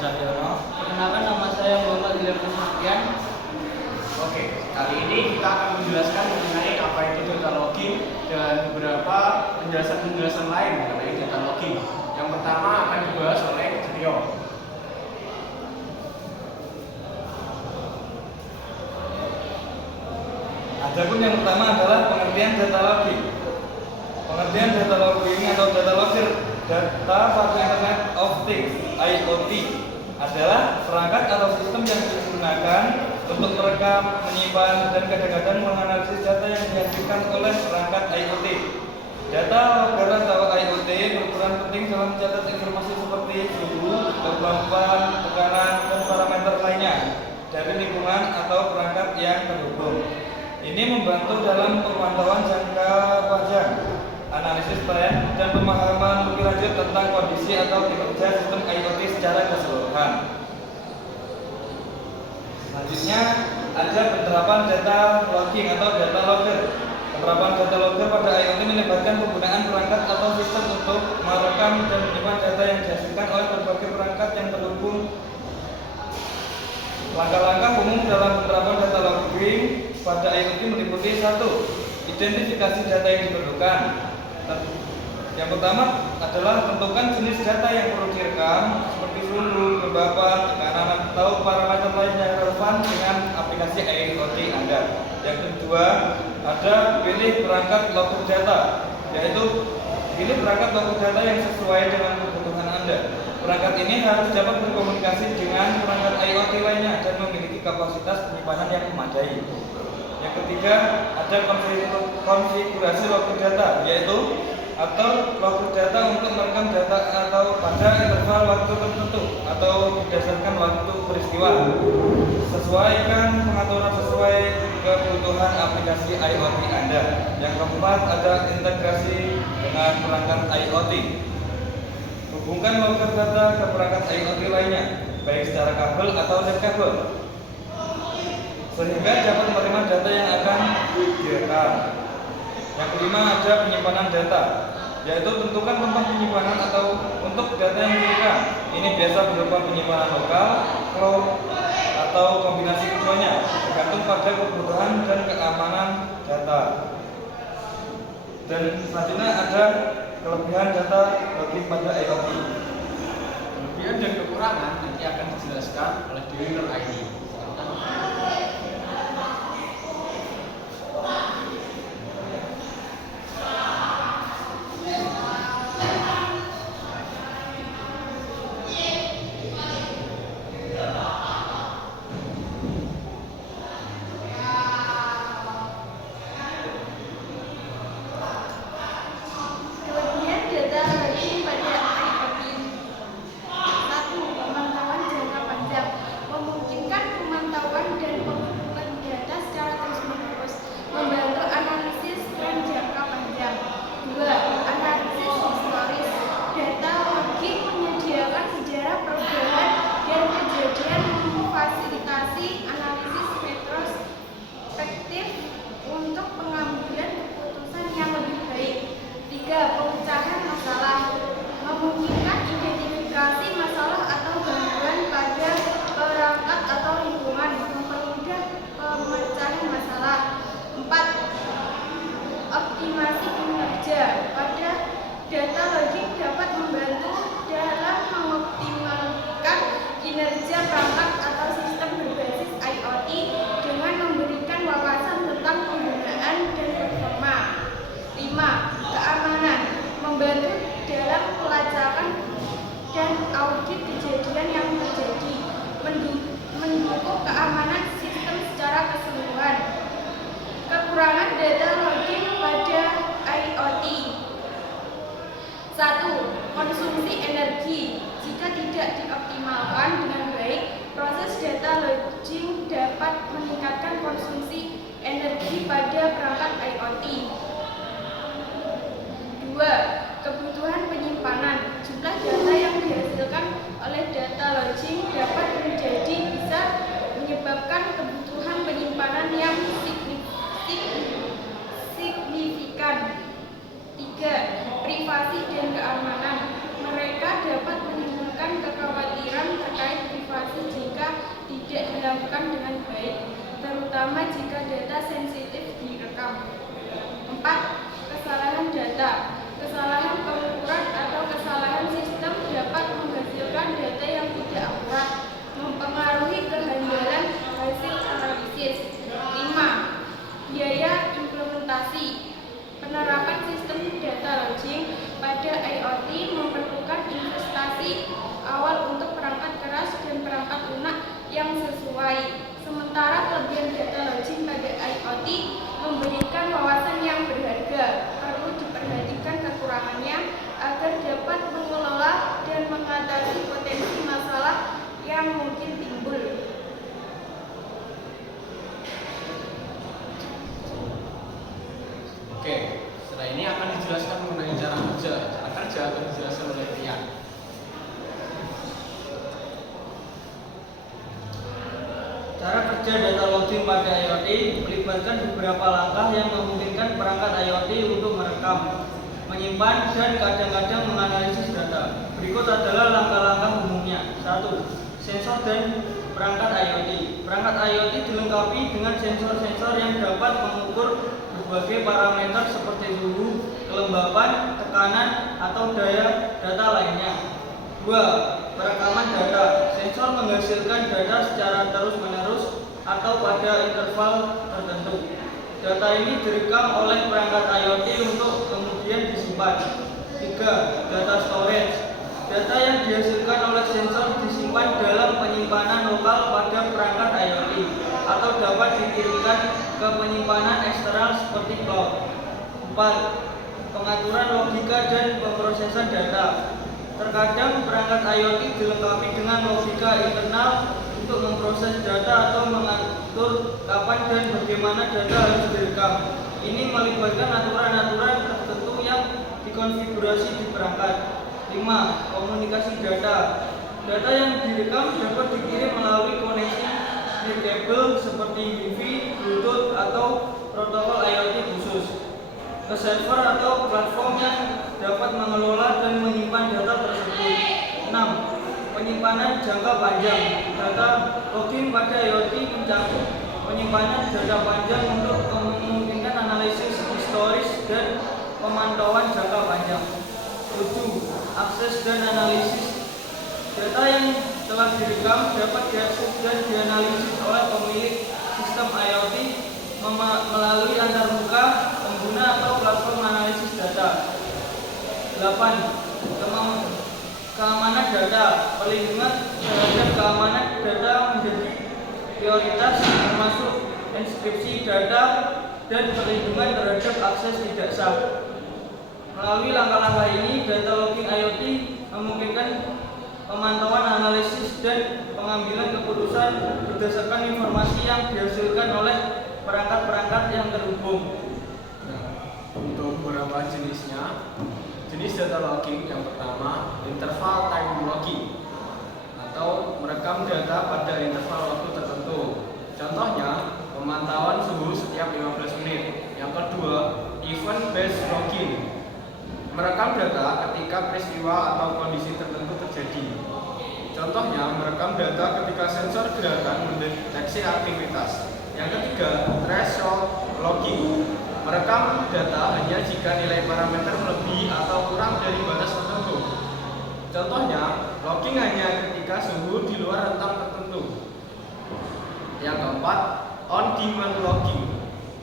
Cahyono. Perkenalkan, nama saya Muhammad Ilham Sofian. Oke, kali ini kita akan menjelaskan mengenai apa itu data logging dan beberapa penjelasan lain mengenai data logging. Yang pertama akan dibahas oleh Cahyo. Adapun yang pertama adalah pengertian data logging. Pengertian data logging atau data logger, data pada Internet of Things (IoT) adalah perangkat atau sistem yang digunakan untuk merekam, menyimpan, dan kadang-kadang menganalisis data yang dihasilkan oleh perangkat IoT. Data logger atau IoT berperan penting dalam mencatat informasi seperti suhu, kelembapan, tekanan, dan parameter lainnya dari lingkungan atau perangkat yang terhubung. Ini membantu dalam pemantauan jangka panjang, analisis tren, dan pemahaman lebih lanjut tentang kondisi atau kinerja sistem IoT secara keseluruhan. Selanjutnya ada penerapan data logging atau data logger. Penerapan data logger pada IoT melibatkan penggunaan perangkat atau sistem untuk merekam dan menyimpan data yang dihasilkan oleh berbagai perangkat yang terhubung. Langkah-langkah umum dalam penerapan data logging pada IoT meliputi 1. Identifikasi data yang diperlukan. Yang pertama adalah tentukan jenis data yang perlu direkam seperti suhu, kelembapan, tekanan, atau parameter lain yang relevan dengan aplikasi IoT Anda. Yang kedua, ada pilih perangkat logger data, yaitu pilih perangkat logger data yang sesuai dengan kebutuhan Anda. Perangkat ini harus dapat berkomunikasi dengan perangkat IoT lainnya dan memiliki kapasitas penyimpanan yang memadai. Yang ketiga, ada konfigurasi logger data, yaitu atur logger data untuk merekam data atau pada interval waktu tertentu atau berdasarkan waktu peristiwa. Sesuaikan pengaturan sesuai kebutuhan aplikasi IoT Anda. Yang keempat, ada integrasi dengan perangkat IoT. Hubungkan logger data ke perangkat IoT lainnya, baik secara kabel atau nirkabel, sehingga dapat menerima data yang akan direkam. Yang kelima, ada penyimpanan data, yaitu tentukan tempat penyimpanan atau untuk data yang direkam. Ini biasa berupa penyimpanan lokal, cloud, atau kombinasi keduanya, tergantung pada kebutuhan dan keamanan data. Dan selanjutnya ada kelebihan data logging pada IoT. Kelebihan dan kekurangan nanti akan dijelaskan oleh Dewi Nur Aini. Pemecahan masalah memungkinkan identifikasi masalah atau gangguan pada perangkat atau lingkungan, mempermudah pemecahan masalah. 4. Optimasi kinerja. Pada data logging dapat membantu dalam mengoptimalkan kinerja perangkat atau sistem berbasis IoT dengan memberikan wawasan tentang penggunaan dan performa. 5. Keamanan, membantu dalam pelacakan dan audit kejadian yang terjadi, mendukung keamanan sistem secara keseluruhan. Kekurangan data logging pada IoT. 1. Konsumsi energi. Jika tidak dioptimalkan dengan baik, proses data logging dapat meningkatkan konsumsi energi pada perangkat IoT. 2. Kebutuhan penyimpanan. Jumlah data yang dihasilkan oleh data logging dapat bisa menyebabkan kebutuhan penyimpanan yang signifikan. 3. Privasi dan keamanan. Mereka dapat menimbulkan kekhawatiran terkait dilakukan dengan baik, terutama jika data sensitif direkam. 4. Kesalahan data. Kesalahan pengukuran atau kesalahan sistem dapat menghasilkan data yang tidak akurat, mempengaruhi kehandalan hasil analisis. 5. Biaya implementasi. Penerapan sistem data lodging pada IoT memerlukan investasi awal untuk perangkat keras dan perangkat lunak yang sesuai. Sementara kelebihan data lodging pada IoT memberikan wawasan yang berharga. Perlu diperhatikan kekurangannya agar dapat mengelola dan mengatasi potensi masalah yang mungkin timbul. Oke, setelah ini akan dijelaskan mengenai cara kerja. Cara kerja akan dijelaskan oleh Rian. Cara kerja data logging pada IoT melibatkan beberapa langkah yang memungkinkan perangkat IoT untuk merekam, menyimpan, dan kadang-kadang menganalisis data. Berikut adalah langkah-langkah umumnya. 1. Sensor dan perangkat IoT. Perangkat IoT dilengkapi dengan sensor-sensor yang dapat mengukur berbagai parameter seperti suhu, kelembapan, tekanan, atau daya data lainnya. 2. Perekaman data. Sensor menghasilkan data secara terus-menerus atau pada interval tertentu. Data ini direkam oleh perangkat IoT untuk kemudian disimpan. 3. Data storage. Data yang dihasilkan oleh sensor disimpan dalam penyimpanan lokal pada perangkat IoT atau dapat dikirimkan ke penyimpanan eksternal seperti cloud. 4. Pengaturan logika dan pemrosesan data. Terkadang perangkat IoT dilengkapi dengan logika internal untuk memproses data atau mengatur kapan dan bagaimana data harus direkam. Ini melibatkan aturan-aturan tertentu yang dikonfigurasi di perangkat. 5. Komunikasi data. Data yang direkam dapat dikirim melalui koneksi nirkabel seperti Wi-Fi, Bluetooth, atau protokol IoT khusus ke server atau platform yang dapat mengelola dan menyimpan data tersebut. 6. Penyimpanan jangka panjang. Data logging pada IoT mencakup penyimpanan data panjang untuk memungkinkan analisis historis dan pemantauan jangka panjang. 7. Akses dan analisis. Data yang telah direkam dapat diakses dan dianalisis oleh pemilik sistem IoT melalui antarmuka, pengguna, atau platform analisis data. 8. Keamanan data. Perlindungan terhadap keamanan data menjadi prioritas, termasuk enkripsi data dan perlindungan terhadap akses tidak sah. Melalui langkah-langkah ini, data logging IoT memungkinkan pemantauan, analisis, dan pengambilan keputusan berdasarkan informasi yang dihasilkan oleh perangkat-perangkat yang terhubung. Nah, untuk beberapa jenisnya, jenis data logging yang pertama, interval time logging atau merekam data pada interval waktu tertentu. Contohnya, pemantauan suhu setiap 15 menit. Yang kedua, event based logging, merekam data ketika peristiwa atau kondisi tertentu terjadi. Contohnya, merekam data ketika sensor gerakan mendeteksi aktivitas. Yang ketiga, threshold logging, merekam data hanya jika nilai parameter melebihi atau kurang dari batas tertentu. Contohnya, logging hanya ketika suhu di luar rentang tertentu. Yang keempat, on-demand logging,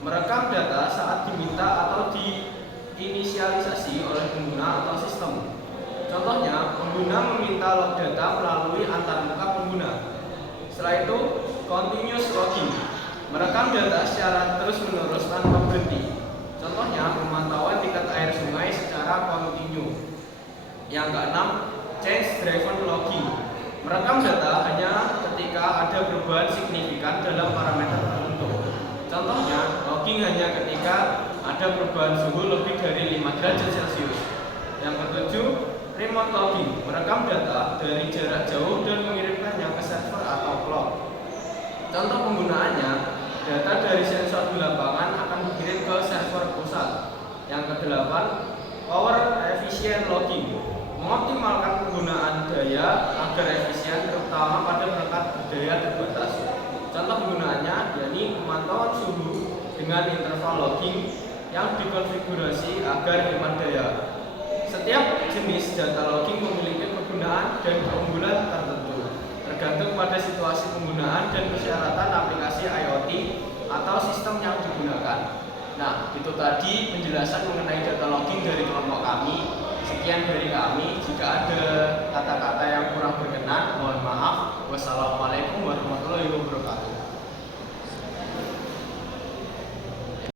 merekam data saat diminta atau diinisialisasi oleh pengguna atau sistem. Contohnya, pengguna meminta log data melalui antarmuka pengguna. Setelah itu, continuous logging, merekam data secara terus-menerus tanpa berhenti. Contohnya, pemantauan tingkat air sungai secara kontinu. Yang keenam, change driven logging, merekam data hanya ketika ada perubahan signifikan dalam parameter tertentu. Contohnya, logging hanya ketika ada perubahan suhu lebih dari 5 derajat Celcius. Yang ketujuh, remote logging, merekam data dari jarak jauh dan mengirimkannya ke server atau cloud. Contoh penggunaannya, data dari sensor di lapangan akan dikirim ke server pusat. Yang kedelapan, power efficient logging, mengoptimalkan penggunaan daya agar efisien, terutama pada perangkat berdaya terbatas. Contoh penggunaannya yakni pemantauan suhu dengan interval logging yang dikonfigurasi agar hemat daya. Setiap jenis data logging memiliki kegunaan dan keunggulan tertentu, tergantung pada situasi penggunaan dan persyaratan aplikasi IoT atau sistem yang digunakan. Nah, itu tadi penjelasan mengenai data logging dari kelompok kami. Sekian dari kami. Jika ada kata-kata yang kurang berkenan, mohon maaf. Wassalamualaikum warahmatullahi wabarakatuh.